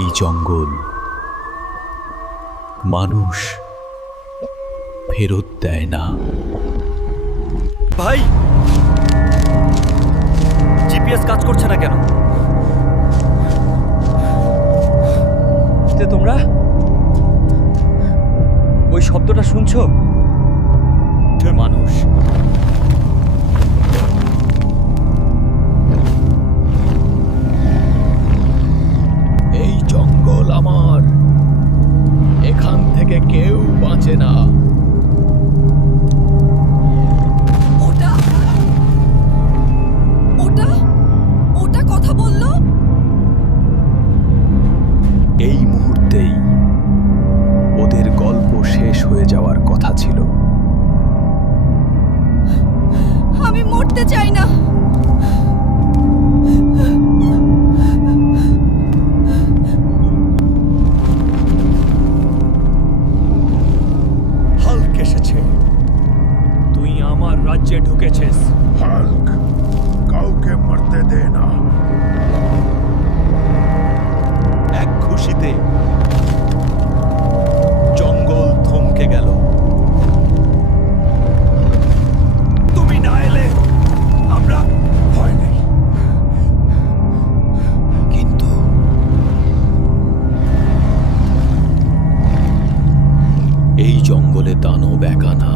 এই জঙ্গল মানুষ ফেরত দেয় না। ভাই, জিপিএস কাজ করছে না কেন? তোমরা ওই শব্দটা শুনছো? মানুষ। এই জঙ্গল আমার, এখান থেকে কেউ বাঁচে না। ওটা ওটা ওটা কথা বললো। এই মুহূর্তেই ওদের গল্প শেষ হয়ে যাওয়ার কথা ছিল। আমি মরতে চাই না। হাল্ক এসেছে। তুই আমার রাজ্যে ঢুকেছিস। হাল্ক কাউকে মরতে দে না। এক খুশিতে জঙ্গল থমকে গেল। তুমি না এলে আমরা ভয় নেই। কিন্তু এই জঙ্গলে দানব একা না।